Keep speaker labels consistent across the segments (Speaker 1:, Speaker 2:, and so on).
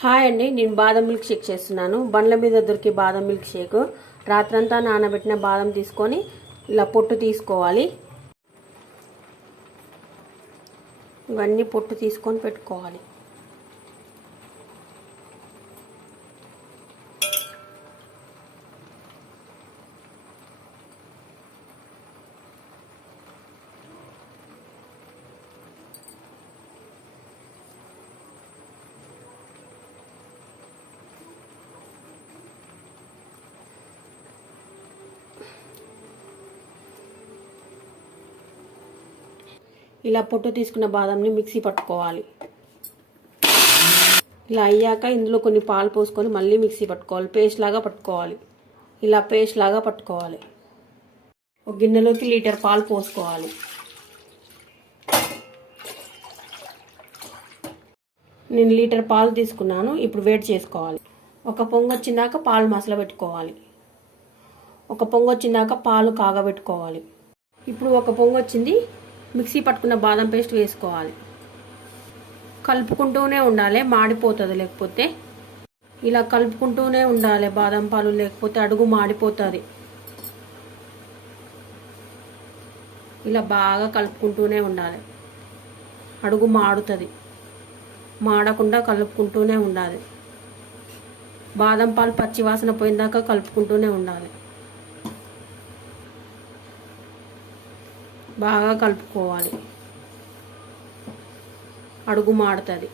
Speaker 1: Hi అండి నేను బాదం మిల్క్ షేక్ చేస్తున్నాను. బండ్ల మీద దొరికే బాదం మిల్క్ షేక్. రాత్రంతా నానబెట్టిన బాదం తీసుకొని ఇలా పొట్టు తీసుకోవాలి. ఇవన్నీ పొట్టు తీసుకొని పెట్టుకోవాలి. ఇలా పొట్టు తీసుకున్న బాదంని మిక్సీ పట్టుకోవాలి. ఇలా అయ్యాక ఇందులో కొన్ని పాలు పోసుకొని మళ్ళీ మిక్సీ పట్టుకోవాలి. పేస్ట్ లాగా పట్టుకోవాలి. ఇలా పేస్ట్ లాగా పట్టుకోవాలి. ఒక గిన్నెలోకి లీటర్ పాలు పోసుకోవాలి. నేను లీటర్ పాలు తీసుకున్నాను. ఇప్పుడు వేడి చేసుకోవాలి. ఒక పొంగు వచ్చిందాక పాలు మసల పెట్టుకోవాలి. ఒక పొంగు వచ్చిందాక పాలు కాగబెట్టుకోవాలి. ఇప్పుడు ఒక పొంగు వచ్చింది. మిక్సీ పట్టుకున్న బాదం పేస్ట్ వేసుకోవాలి. కలుపుకుంటూనే ఉండాలి మాడిపోతుంది లేకపోతే. ఇలా కలుపుకుంటూనే ఉండాలి బాదం పాలు లేకపోతే అడుగు మాడిపోతుంది. ఇలా బాగా కలుపుకుంటూనే ఉండాలి. అడుగు మాడుతుంది. మాడకుండా కలుపుకుంటూనే ఉండాలి. బాదం పాలు పచ్చివాసన పోయిందాక కలుపుకుంటూనే ఉండాలి. బాగా కలుపుకోవాలి. అడుగు మాడుతుంది.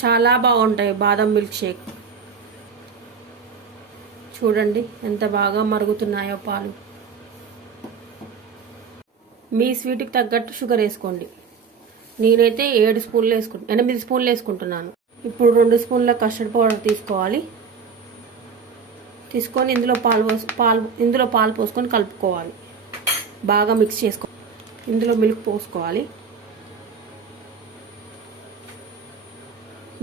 Speaker 1: చాలా బాగుంటాయి బాదం మిల్క్ షేక్. చూడండి ఎంత బాగా మరుగుతున్నాయో పాలు. మీ స్వీట్కి తగ్గట్టు షుగర్ వేసుకోండి. నేనైతే ఏడు స్పూన్లు వేసుకుంటాను ఎనిమిది స్పూన్లు వేసుకుంటున్నాను. ఇప్పుడు రెండు స్పూన్ల కస్టర్డ్ పౌడర్ తీసుకోవాలి. తీసుకొని ఇందులో పాలు పోసు పాలు ఇందులో పాలు పోసుకొని కలుపుకోవాలి. బాగా మిక్స్ చేసుకో ఇందులో మిల్క్ పోసుకోవాలి.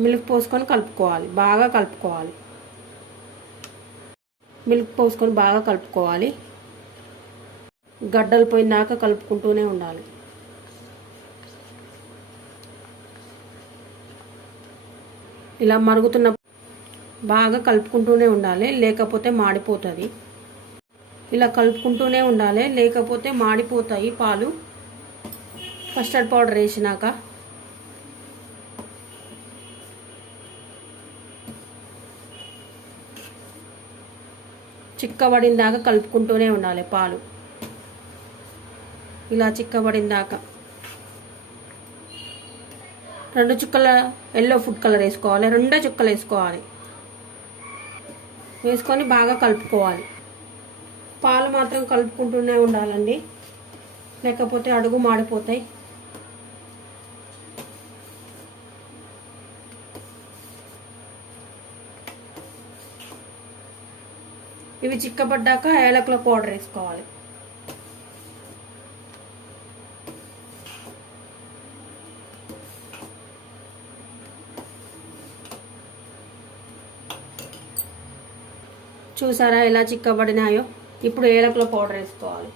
Speaker 1: మిల్క్ పోసుకొని కలుపుకోవాలి బాగా కలుపుకోవాలి. మిల్క్ పోసుకొని బాగా కలుపుకోవాలి. గడ్డలు పోయినాక కలుపుకుంటూనే ఉండాలి. ఇలా మరుగుతున్న బాగా కలుపుకుంటూనే ఉండాలి లేకపోతే మాడిపోతుంది. ఇలా కలుపుకుంటూనే ఉండాలి. లేకపోతే మాడిపోతాయి పాలు. కస్టర్డ్ పౌడర్ వేసినాక. చిక్కబడిన దాకా కలుపుకుంటూనే ఉండాలి పాలు. ఇలా చిక్కబడిన దాకా. రెండు చుక్కల ఎల్లో ఫుడ్ కలర్ వేసుకోవాలి. రెండే చుక్కలు వేసుకోవాలి. వేసుకొని బాగా కలుపుకోవాలి. పాలు మాత్రం కలుపుకుంటూనే ఉండాలండి. లేకపోతే అడుగు మాడిపోతాయి. ఇవి చిక్కబడ్డాక ఏలకుల పౌడర్ వేసుకోవాలి. చూసారా ఎలా చిక్కబడినాయో? ఇప్పుడు ఏలకుల పౌడర్ వేసుకోవాలి.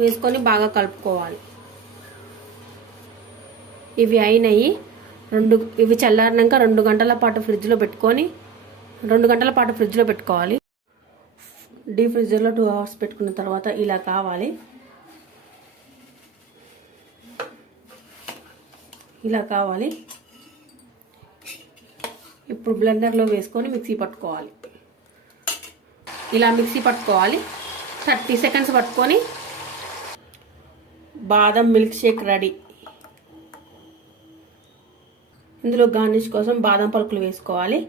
Speaker 1: వేసుకొని బాగా కలుపుకోవాలి. ఇవి అయినాయి. రెండు ఇవి చల్లారినాక రెండు గంటల పాటు ఫ్రిడ్జ్లో పెట్టుకొని రెండు గంటల పాటు ఫ్రిడ్జ్లో పెట్టుకోవాలి. డీ ఫ్రిడ్జ్లో టూ అవర్స్ పెట్టుకున్న తర్వాత ఇలా కావాలి. ఇలా కావాలి. ఇప్పుడు బ్లెండర్లో వేసుకొని మిక్సీ పట్టుకోవాలి. ఇలా మిక్సీ పట్టుకోవాలి. థర్టీ సెకండ్స్ పట్టుకొని బాదం మిల్క్ షేక్ రెడీ. ఇందులో గార్నిష్ కోసం బాదం పలుకులు వేసుకోవాలి.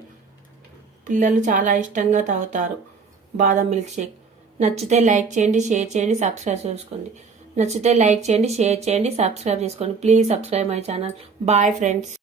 Speaker 1: పిల్లలు చాలా ఇష్టంగా తాగుతారు బాదం మిల్క్ షేక్. నచ్చితే లైక్ చేయండి షేర్ చేయండి సబ్స్క్రైబ్ చేసుకోండి. నచ్చితే లైక్ చేయండి షేర్ చేయండి సబ్స్క్రైబ్ చేసుకోండి. Please subscribe my channel. Bye friends.